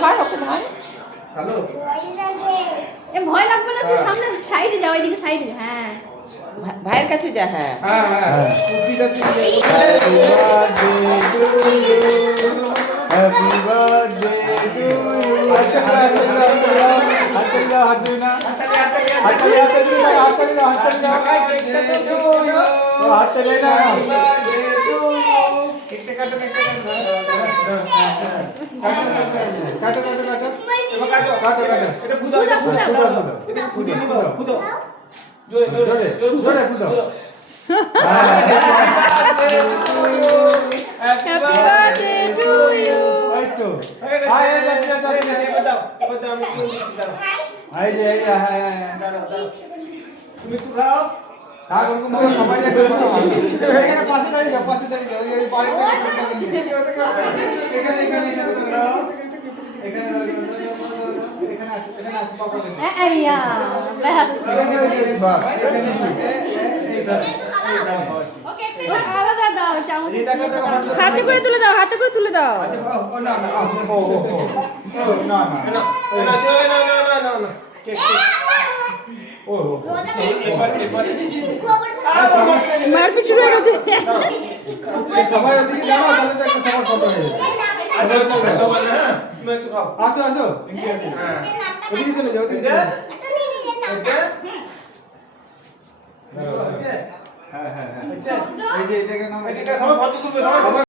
ধর ওকে ধর। হ্যালো এ ভয় লাগবে না, তুই সামনে সাইডে যাও, এদিকে সাইডে। হ্যাঁ ভাইয়ের কাছে যা। হ্যাঁ হ্যাঁ হ্যাঁ কুপিটা তুই হ্যাপি বার্থডে টু ইউ হাত তালি না হ্যাপি বার্থডে টু ইউ। তুমি একটু খাও সবাই এখানে পাশে দাঁড়িয়ে যাও, পাশে দাঁড়িয়ে যাও, এই পারে এখানে এখানে এখানে আইয়া ব্যাস। আলাদা দাও চামচ। হাতে করে তুলে দাও, হাতে করে তুলে দাও। মারপিট শুরু হয়ে গেছে। সবাই ওদিকে যাও, তাহলে তো একটা সবার ফটো হয়ে যাবে। আসো আসো, ওদিকে চলে যাও, ওদিকে চলে যাও। হ্যাঁ হ্যাঁ হ্যাঁ, এই যে এটাকে নাম, সবাই ফটো তুলবে, সবাই